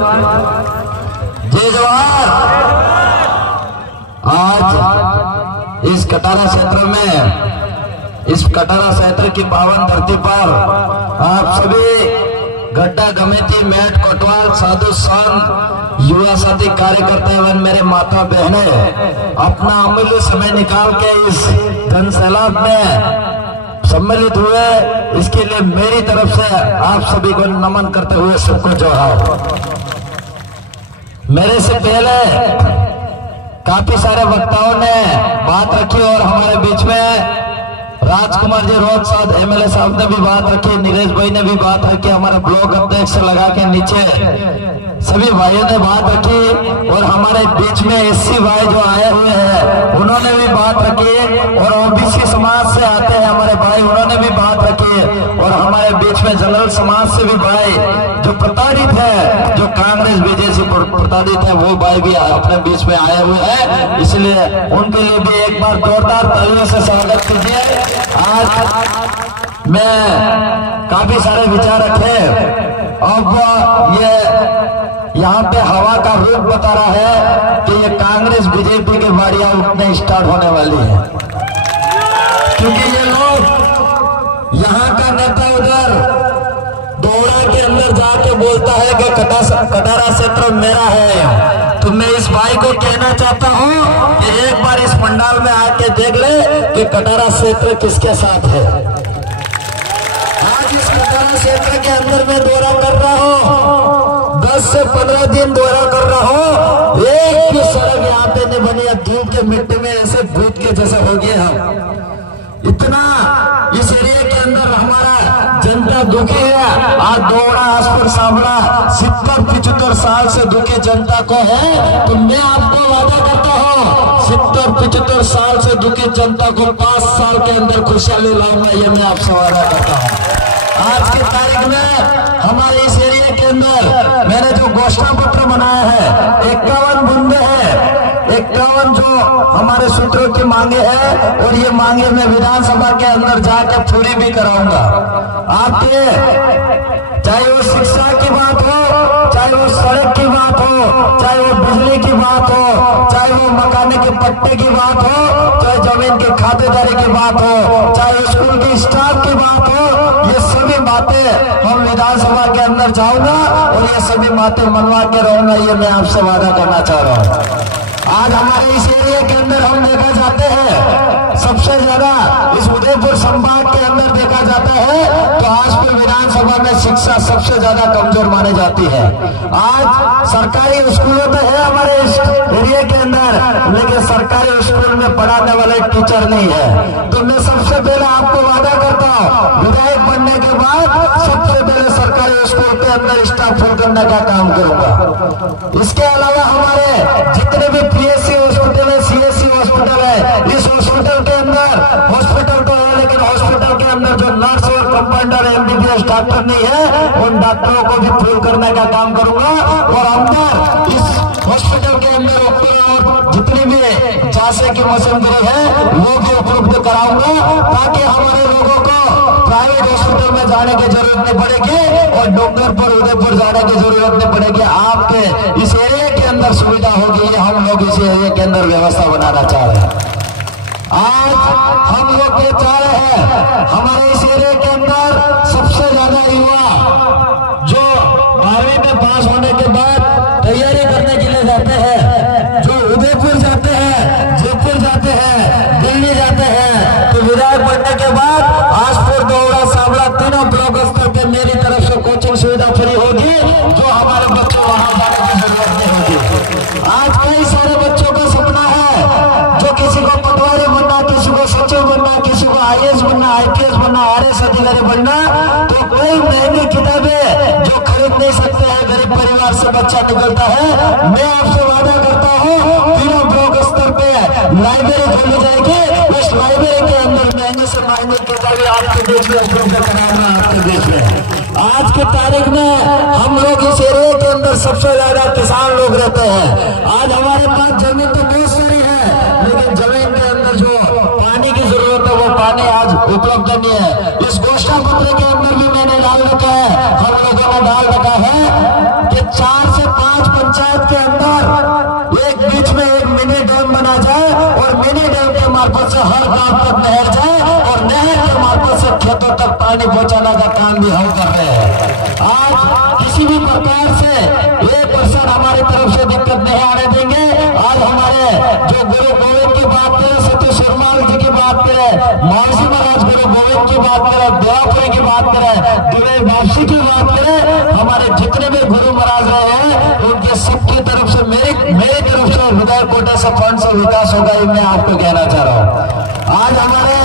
जय जवान। आज इस कटारा क्षेत्र में, इस कटारा क्षेत्र की पावन धरती पर आप सभी गड्ढा गमेती मेट कोटवाल साधु संत युवा साथी कार्यकर्ता एवं मेरे माता बहने अपना अमूल्य समय निकाल के इस जन सैलाब में सम्मिलित हुए, इसके लिए मेरी तरफ से आप सभी को नमन करते हुए सबको जोहार। मेरे से पहले काफी सारे वक्ताओं ने बात रखी और हमारे बीच में राजकुमार जी रोज साहब एमएलए साहब ने भी बात रखी, नीरज भाई ने भी बात रखी, हमारे ब्लॉक अध्यक्ष से लगा के नीचे सभी भाइयों ने बात रखी और हमारे बीच में एससी भाई जो आए हुए हैं उन्होंने भी बात रखी और ओबीसी समाज से आते हैं हमारे भाई, उन्होंने भी बात रखी और हमारे बीच में जनरल समाज से भी भाई जो प्रताड़ित है, जो कांग्रेस बीजेपी से प्रताड़ित है, वो भाई भी अपने बीच में आए हुए हैं, इसलिए उनके लिए भी एक बार जोरदार तालियों से स्वागत कीजिए। आज मैं काफी सारे विचार रखे, अब ये यहाँ पे हवा का रुख बता रहा है कि ये कांग्रेस बीजेपी की बारियां उठने स्टार्ट होने वाली है, क्योंकि ये लोग यहाँ का नेता उधर दोड़ा के अंदर जाके बोलता है कि कटारा क्षेत्र मेरा है। तो मैं इस भाई को कहना चाहता हूँ कि एक बार इस पंडाल में आके देख ले कि कटारा क्षेत्र किसके साथ है। आज इस कटारा क्षेत्र के अंदर मैं दौरा कर रहा हूँ, 10 से 15 दिन दौरा कर रहा हूँ, एक भी सड़क यहाँ पे नहीं बनी है, धूप के मिट्टी में ऐसे भूत के जैसे हो गए हम। इतना इस एरिया के अंदर हमारा जनता दुखी है। आज दोड़ा आसपुर सामना 70-75 साल से दुखी जनता को है, तो मैं आपको वादा करता हूँ 70-75 साल से दुखी जनता को 5 साल के अंदर खुशहाली लाऊंगा, ये मैं आपसे वादा करता हूँ। आज की तारीख में हमारे इस एरिया के अंदर मैंने जो घोषणा पत्र बनाया है 51 बुंदे हैं, 51 जो हमारे सूत्रों की मांगे हैं और ये मांगे मैं विधानसभा के अंदर जाकर पूरी भी कराऊंगा। आपके चाहे वो शिक्षा की बात हो, चाहे वो सड़क की बात हो, चाहे वो बिजली की बात हो, चाहे वो मकाने के पट्टे की बात हो, चाहे जमीन की खातेदारी की बात हो, चाहे स्कूल की स्टाफ की बात हो, ये सभी बातें हम विधानसभा के अंदर जाऊंगा और ये सभी बातें मनवा के रहूंगा, ये मैं आपसे वादा करना चाह रहा हूँ। आज हमारे इस एरिया के अंदर हम देखा जाते हैं सबसे ज्यादा इस उदयपुर संभाग के अंदर देखा जाता है तो आजपुर विधानसभा में शिक्षा सबसे ज्यादा कमजोर मानी जाती है। आज सरकारी स्कूलों तो है हमारे इस एरिया के अंदर, लेकिन सरकारी स्कूल में पढ़ाने वाले टीचर नहीं है। तो मैं सबसे पहले आपको वादा करता हूँ विधायक बनने के बाद सबसे पहले सरकारी स्कूल के अंदर स्टाफ फुल करने का काम करूंगा। इसके अलावा हमारे जितने भी पीएससी हॉस्पिटल है, सीएससी हॉस्पिटल है, इस हॉस्पिटल के अंदर हॉस्पिटल तो है लेकिन हॉस्पिटल के अंदर जो नर्स और कंपाउंडर एमबीबीएस डॉक्टर नहीं है उन डॉक्टरों को भी फुल करने का काम करूंगा और अंदर इस हॉस्पिटल के अंदर और जितनी भी जांच की मशीनरी है वो भी उपलब्ध कराऊंगा, ताकि हमारे लोगों को प्राइवेट हॉस्पिटल में जाने की जरूरत नहीं पड़ेगी और डॉक्टर उदयपुर जाने की जरूरत नहीं पड़ेगी। आपके इस एरिया के अंदर सुविधा होगी, हम लोग इस एरिया के अंदर व्यवस्था बनाना चाह रहे हैं। आज हम लोग ये चाह रहे हैं हमारे इस एरिया के अंदर सबसे ज्यादा युवा जो 12वीं में पास होने के बाद तैयारी करने के लिए जाते हैं, जो उदयपुर जाते हैं, जयपुर जाते हैं, दिल्ली जाते हैं, तो विधायक बनने के बाद आजपुर दोड़ा सावला तीनों ब्लॉक स्तर पे मेरी तरफ से कोचिंग सुविधा फ्री होगी, जो हमारे बच्चों वहां जाने की जरूरत नहीं होगी। आज कई सारे बच्चों का सपना है जो किसी को पटवारी बनना, किसी को सचिव बनना, किसी को आईएएस बनना, आईपीएस बनना, आरएस अधिकारी बनना, तो कोई महंगी किताबें जो खरीद नहीं सकते हैं, गरीब परिवार से बच्चा निकलता है। मैं आपसे वादा करता हूँ तीनों ब्लॉक स्तर पे लाइब्रेरी खोली जाएगी, उस लाइब्रेरी के अंदर महंगे से महंगी किताबें आपके देश में उपलब्ध कराना आपके देश में। आज की तारीख में हम लोग इस एरिया के अंदर सबसे ज्यादा किसान लोग रहते हैं। आज हमारे पास जमीन तो बहुत सारी है, लेकिन जमीन के अंदर जो पानी की जरूरत है वो पानी आज उपलब्ध नहीं है। इस घोषणा पत्र के अंदर भी मैंने डाल रखा है, हम लोगों ने डाल रखा है कि 4 से से हर गांव तक नहर जाए और नहर के माध्यम से खेतों तक पानी पहुंचाने का काम भी हम कर रहे हैं। आज किसी भी प्रकार से 1% हमारी तरफ से दिक्कत नहीं आने देंगे। आज हमारे जो गुरु गोविंद की बात करें, सत्य सुरमाल जी की बात करें, महर्षि महाराज गुरु गोविंद की बात करें, दयापुरी की बात करें, दुबई वापसी की बात करें, हमारे जितने भी गुरु महाराज रहे हैं उनके सबकी तरफ से मेरी तरफ से हृदय कोटे से फंड से विकास होगा, ये मैं आपको कहना चाह रहा हूँ। आज हमारे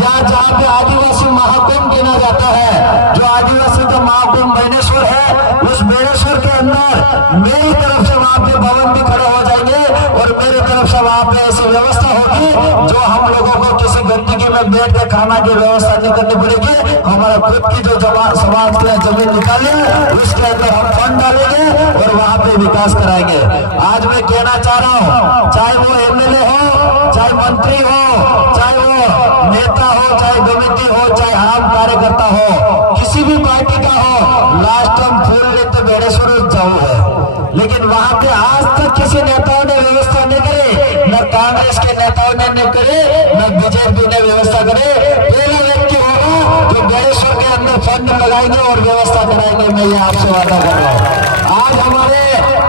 यहाँ जहाँ पे आदिवासी महाकुंभ गिना जाता है, जो आदिवासी का महाकुंभ बेनेश्वर है, उस बेनेश्वर के अंदर मेरी तरफ से वहां पे भवन भी खड़े हो जाएंगे और मेरी तरफ से वहां पे ऐसी व्यवस्था होगी जो हम लोगों को किसी गंदगी में बैठ के खाना की व्यवस्था नहीं करनी पड़ेगी। हमारा खुद की जो समाज के जमीन निकाले उसके अंदर हम फंड डालेंगे और वहां पे विकास कराएंगे। आज मैं कहना चाह रहा हूँ, चाहे वो एमएलए हो, चाहे मंत्री हो, चाहे वो नेता हो, चाहे कमेटी हो, चाहे आम कार्यकर्ता हो, किसी भी पार्टी का हो, लास्ट हम फूल लेते बेड़ेश्वर जाओ है। लेकिन वहां पे आज तक किसी नेताओं ने व्यवस्था नहीं करी, न कांग्रेस के नेताओं ने नहीं करे, न बीजेपी ने व्यवस्था करे। पहला व्यक्ति होगा जो बेड़ेश्वर के अंदर फंड लगाएंगे और व्यवस्था कराएंगे, मैं ये आपसे वादा कर रहा हूँ। आज हमारे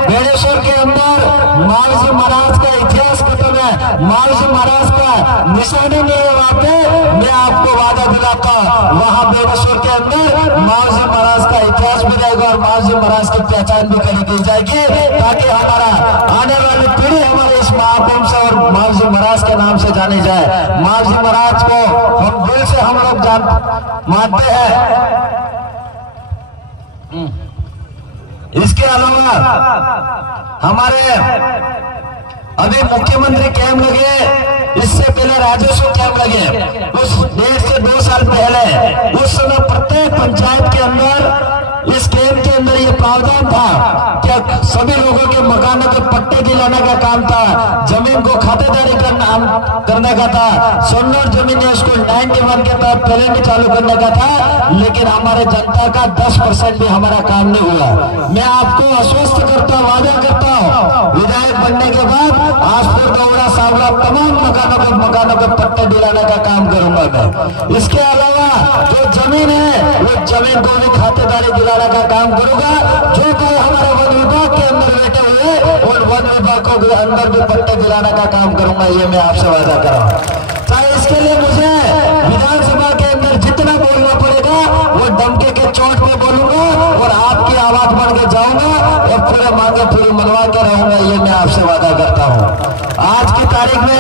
बेड़ेश्वर के अंदर महर्षि महाराज का इतिहास खत्म है, महर्षि महाराज का निशानी नहीं है वहां पे। मैं आपको वादा दिलाता हूँ वहां बेड़ेश्वर के अंदर महर्षि महाराज का इतिहास भी रहेगा और महर्षि महाराज की पहचान भी करी जाएगी, ताकि हमारा आने वाली पीढ़ी हमारे इस महाकुंभ से और महर्षि महाराज के नाम से जानी जाए। महर्षि महाराज को हम दिल से हम लोग मानते हैं। इसके अलावा हमारे अभी मुख्यमंत्री कैंप लगे, इससे पहले राजस्व कैंप लगे, उस 1.5 से 2 साल पहले उस समय प्रत्येक पंचायत के अंदर इस कैंप के अंदर ये प्रावधान था कि सभी लोगों के मकानों के पट्टे दिलाने का काम था, जमीन को खातेदारी करने का था, सोनर जमीन स्कूल 91 के तहत पहले भी चालू करने का था, लेकिन हमारे जनता का 10% भी हमारा काम नहीं हुआ। मैं आपको आश्वस्त करता हूँ, वादा करता हूँ, विधायक बनने के बाद आजपुर गौड़ा सावड़ा तमाम मकानों के पट्टे दिलाने का काम करूंगा मैं। इसके अलावा जो जमीन है वो जमीन को भी खातेदारी दिलाने का काम करूंगा। जो कोई हमारे वन विभाग के अंदर बैठे हुए उन वन विभागों के अंदर भी पट्टे दिलाने का काम करूंगा, ये मैं आपसे वादा कर रहा हूँ। चाहे इसके लिए मुझे विधानसभा के अंदर जितना बोलना पड़ेगा वो डंके के चोट में बोलूंगा और आपकी आवाज बन के जाऊंगा और पूरे मांगे पूरी मनवा के रहूंगा, ये मैं आपसे वादा करता हूँ। आज की तारीख में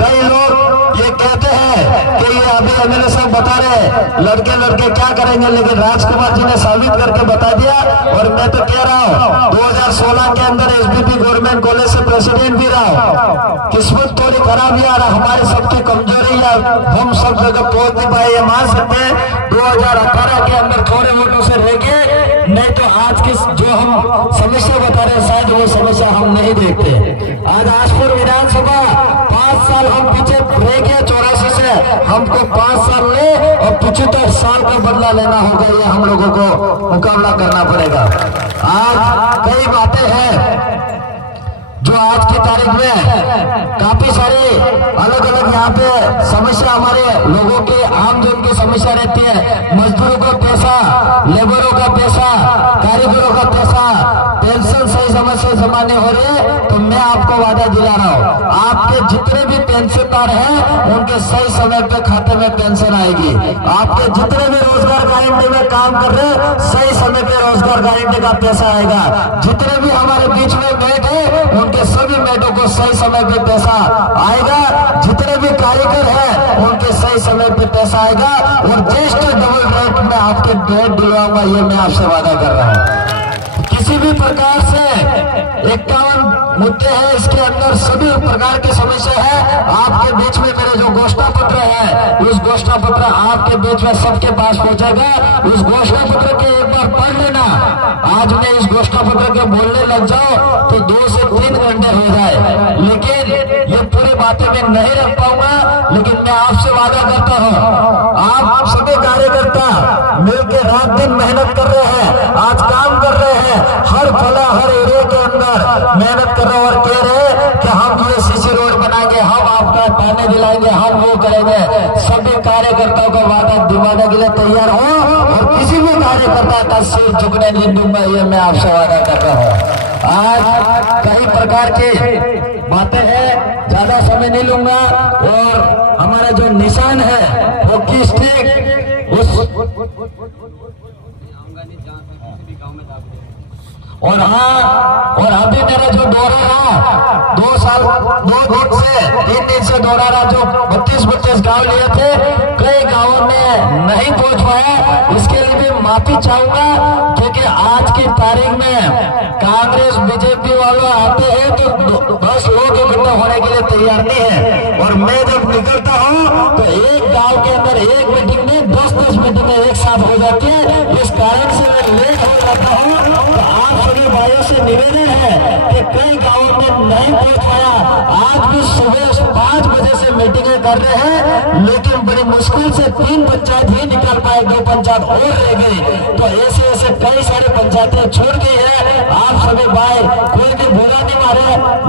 कई लोग ये कहते हैं कि ये अभी एमएलए साहब बता रहे लड़के क्या करेंगे, लेकिन राजकुमार जी ने साबित करके बता दिया। और मैं तो कह रहा हूँ 2016 के अंदर एसबीपी गवर्नमेंट कॉलेज से प्रेसिडेंट भी रहा हूँ। किस्मत थोड़ी खराब यार, हमारी सबकी कमजोरी या हम सब जगह पहुंच नहीं पाए, ये मान सकते हैं। 2018 के अंदर थोड़े वोटों से रह गए, नहीं तो आज की जो हम समस्या बता रहे हैं शायद वो समस्या हम नहीं देखते। आज आजपुर विधानसभा 5 साल हम पीछे रह गए, 84 से हमको 5 साल ले और 75 साल का बदला लेना होगा, ये हम लोगों को मुकाबला करना पड़ेगा। आज कई बातें हैं जो आज की तारीख में काफी सारी अलग अलग यहाँ पे समस्या हमारे लोगों के आमजन की समस्या रहती है। मजदूरों का पैसा, लेबरों का पैसा, कारीगरों का पैसा, पेंशन सही समय से जमा नहीं हो रही। तो मैं आपको वादा दिला रहा हूँ, आपके जितने भी पेंशनदार हैं उनके सही समय पे खाते में पेंशन आएगी। आपके जितने भी रोजगार गारंटी में काम कर रहे सही समय पे रोजगार गारंटी का पैसा आएगा। जितने भी हमारे बीच में मेट है उनके सभी मेटों को सही समय पे पैसा आएगा। जितने भी कारीगर हैं उनके सही समय पे पैसा आएगा और ज्येष्ठ डबल रेट में आपके बेड दिलवाऊंगा, ये मैं आपसे वादा कर रहा हूँ। किसी भी प्रकार से 51 मुद्दे हैं, इसके अंदर सभी प्रकार की समस्या है। आपके बीच में मेरे जो घोषणा पत्र है उस घोषणा पत्र आपके बीच में सबके पास पहुंचेगा। उस घोषणा पत्र के एक बार पढ़ लेना। आज मैं इस घोषणा पत्र के बोलने लग जाओ तो 2 से 3 घंटे हो जाए, लेकिन ये पूरी बातें मैं नहीं रख पाऊंगा। लेकिन मैं आपसे वादा करता हूँ, आप सभी कार्यकर्ता मिलकर रात दिन मेहनत कर रहे हैं, आज काम कर रहे हैं, हर फला हर एरिया के अंदर मेहनत कर रहे हैं और कह रहे हैं कि हम ये सीसी रोड बनाएंगे, हम आपका वादा, पानी दिलाएंगे, हम वो करेंगे। सभी कार्यकर्ताओं का वादा दिलाने के लिए तैयार हो और किसी भी कार्यकर्ता का सिर झुकने नहीं दूंगा, ये मैं आपसे वादा कर रहा हूँ। आज कई प्रकार की बातें हैं, ज्यादा समय नहीं लूंगा। और हमारा जो निशान है वो की स्टिक उस और अभी मेरा जो दौरा रहा 2 साल 2 दिन से 3 दिन से दौरा रहा, जो 32 गांव लिए थे, कई गांवों में नहीं पहुंच पाया। इसके लिए भी माफी चाहूंगा, क्योंकि आज की तारीख में कांग्रेस बीजेपी वाले आते हैं तो 10 लोग इकट्ठा होने के लिए तैयार नहीं है। और मैं जब निकलता हूँ तो एक गांव के अंदर एक मीटिंग में 10-10 मीटिंग एक साथ हो जाती है। इस कारण से मैं लेट हो जाता हूँ। तो आप सभी भाइयों से निवेदन है कि कई गांवों में नहीं पहुंच पाया, आज भी सुबह 5 बजे से मीटिंगें कर रहे हैं, लेकिन बड़ी मुश्किल से 3 पंचायत ही निकल पाए, 2 पंचायत और रह गई। तो ऐसे कई सारी पंचायतें छूट गई है। आप सभी भाई कोई भी बुरा नहीं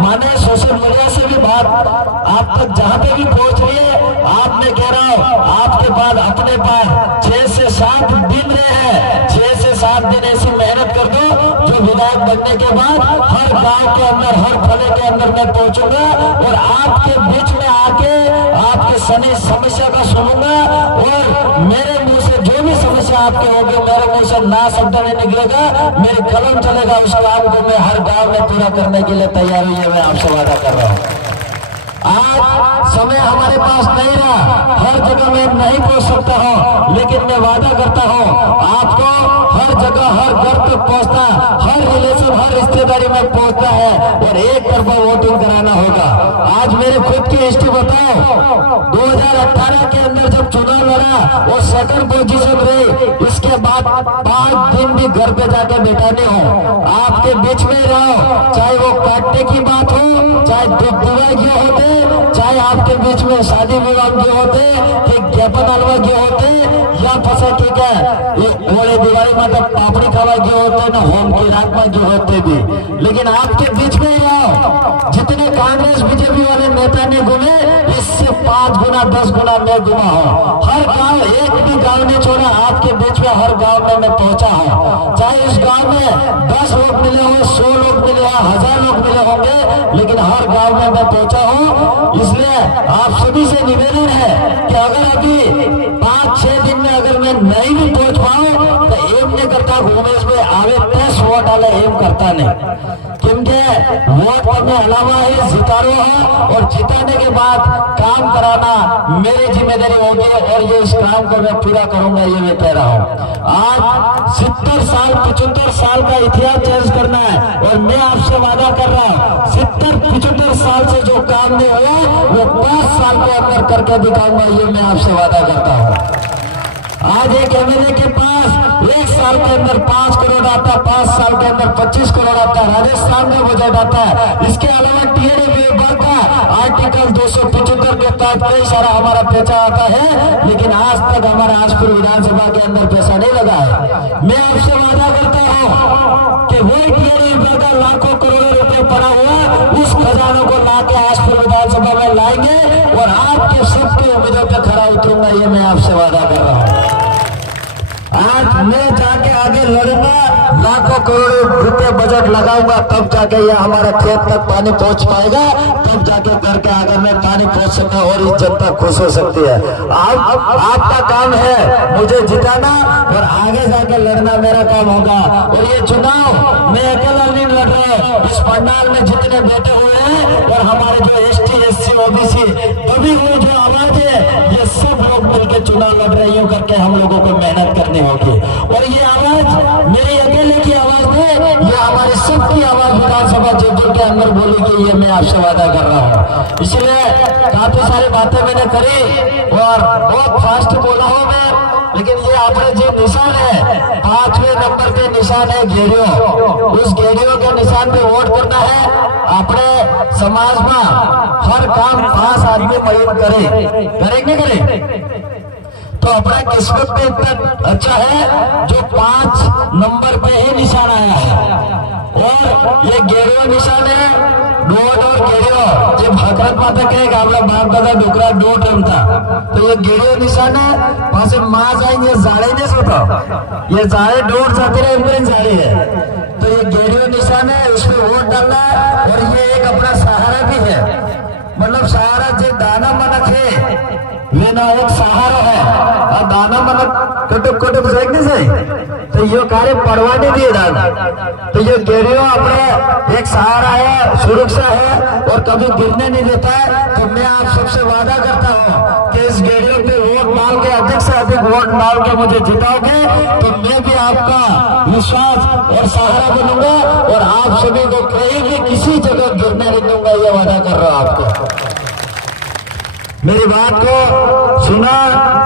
माने, सोशल मीडिया से भी बात आप तक जहां पे भी पहुंच रही है, आप मैं कह रहा हूं आपके बाद अपने पास 6 से 7 दिन रहे हैं, 6 से 7 दिन ऐसी मेहनत कर दो जो विधायक बनने के बाद हर गांव के अंदर, हर थले के अंदर मैं पहुंचूंगा और आपके बीच में आके आपके सभी समस्या का सुनूंगा। और मेरे मुंह से जो भी समस्या आपके होगी, मेरे मुंह से ना शब्द नहीं निकलेगा, मेरी कलम चलेगा, उस काम को मैं हर गांव में पूरा करने के लिए तैयार हुई है, मैं आपसे वादा कर रहा हूँ। आज समय हमारे पास नहीं रहा, हर जगह मैं नहीं पहुंच सकता हूं, लेकिन मैं वादा करता हूं आपको हर जगह, हर घर तक पहुंचना, हर रिलेशन, हर रिश्तेदारी में पहुंचना है और एक तरफा वोटिंग कराना होगा। आज मेरे खुद की हिस्ट्री बताओ, 2018 के अंदर जब चुनाव लड़ा वो सेकंड पोजीशन रही, इसके बाद 5 दिन भी घर पे जाके बैठाने हो, आपके बीच में रहो, चाहे वो काटने की बात हो, चाहे दुबई की होते, चाहे आपके बीच में शादी विवाह के होते, कि ज्ञापन हलवा के होते, या फंसा ठीक है ओले दिवाली मतलब पापड़ी खावा के होते, ना होम की रात में जो होते भी, लेकिन आपके बीच में आओ। जितने कांग्रेस बीजेपी वाले नेता ने घूमे, इससे 5 गुना 10 गुना मैं घुमा हूँ। हर गांव, एक भी गांव नहीं छोड़ा, आपके बीच में हर गांव में मैं पहुंचा हूँ। चाहे उस गांव में 10 लोग मिले हो, 100 लोग मिले हो, 1000 लोग मिले होंगे, लेकिन हर गांव में मैं पहुंचा हूँ। इसलिए आप सभी से निवेदन है कि अगर अभी 5-6 दिन में अगर मैं नहीं भी पहुंच पाऊं तो एम नहीं करता, उमेश में आवे 10 वोट वाले एम करता नहीं, क्योंकि वोट करने अलावा ही जितारो है और जिताने के बाद काम कराना मेरी जिम्मेदारी होगी और ये इस काम को मैं पूरा करूंगा, ये मैं कह रहा हूँ। आज 70 साल 75 साल का इतिहास चेंज करना है और मैं आपसे वादा कर रहा हूँ 70-75 साल से जो काम नहीं हुआ वो 5 साल के अंदर करके दिखाऊंगा, ये मैं आपसे वादा करता हूँ। आज एक एमएलए के पास 1 साल के अंदर 5 करोड़ आता, 5 साल के अंदर 25 करोड़ आता, राजस्थान में बजट आता है। इसके अलावा टीएडी विभाग का आर्टिकल 275 के तहत कई सारा हमारा पैसा आता है, लेकिन आज तक हमारा आजपुर विधानसभा के अंदर पैसा नहीं लगा है। मैं आपसे वादा करता हूँ कि वही टीएडी विभाग का लाखों करोड़ों रुपए पड़ा हुआ, उस खजानों को लाके आजपुर विधानसभा में लाएंगे और आपके सबके उम्मीदों पर खरा उतरूंगा, ये मैं आपसे वादा कर रहा हूँ। आज मैं जाके आगे लड़ूंगा, लाखों करोड़ों रुपए बजट लगाऊंगा, तब जाके ये हमारा खेत तक पानी पहुंच पाएगा, तब जाके घर के आगे में पानी पहुंच सकता और इस जनता खुश हो सकती है। आपका काम है मुझे जिताना और आगे जाके लड़ना मेरा काम होगा। और ये चुनाव मैं अकेला नहीं लड़ रहा, इस पंडाल में जितने बैठे हुए हैं और हमारे जो ST SC OBC दबी हुई जो आवाज है, ये सब लोग मिलकर चुनाव लड़ रहे हैं करके हम लोगों को मेहनत करनी होगी। और ये आवाज मेरी अकेले की आवाज नहीं, ये हमारी सबकी आवाज विधानसभा जयपुर के अंदर बोली गई है, मैं आपसे वादा कर रहा हूँ। इसलिए काफी सारी बातें मैंने करी और बहुत फास्ट बोला हूँ मैं, लेकिन ये आपने जो निशान है 5वें नंबर पे निशान है घेरियो, उस घेरियो के निशान पे वोट करना है। अपने समाज में हर काम 5 आदमी मिलकर करे, करेंगे करे तो अपना किस्मत पे इतना अच्छा है जो 5 नंबर पे ही निशान आया है। और ये गेरियो निशान है, डोट और गेरियो जो भाकरत माता कहेगा हमारा बाप दादा डोकरा डोट रमता, तो ये गेरियो निशान है। वहां से माँ जाएंगे जाड़े नहीं सोता, ये जाड़े डोट जाते रहे इनमें जाड़े है, तो ये गेरियो निशान है, उसमें वोट डालना है। और ये एक अपना सहारा भी है, मतलब सहारा जो दाना मनक है वे ना एक सहारा है, और दाना मनक कटुक कटुक नहीं सही, तो ये कार्य पड़वा नहीं दिए दाना, तो ये गेरियो अपने एक सहारा है, सुरक्षा है और कभी गिरने नहीं देता है। तो मैं आप सबसे वादा करता हूँ कि इस गेरियो पे वोट डाल के अधिक से अधिक वोट डाल के मुझे जिताओगे तो मैं भी आपका विश्वास और सहारा बनूंगा और आप सभी को कहीं भी किसी जगह गिरने नहीं दूंगा, ये वादा कर रहा हूं आपको। मेरी बात को सुना